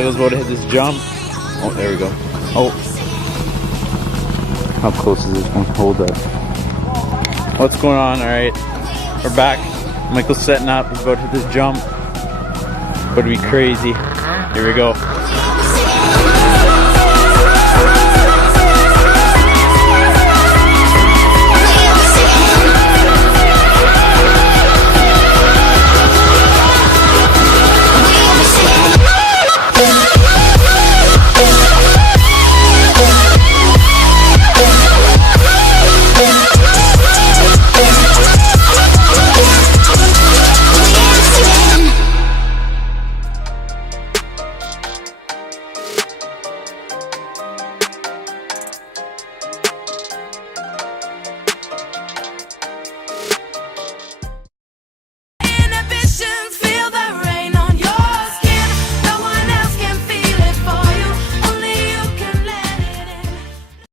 Michael's about to hit this jump. Oh, there we go. Oh. How close is this one? Hold up. What's going on? Alright. We're back. Michael's setting up. He's about to hit this jump. It's about to be crazy. Here we go.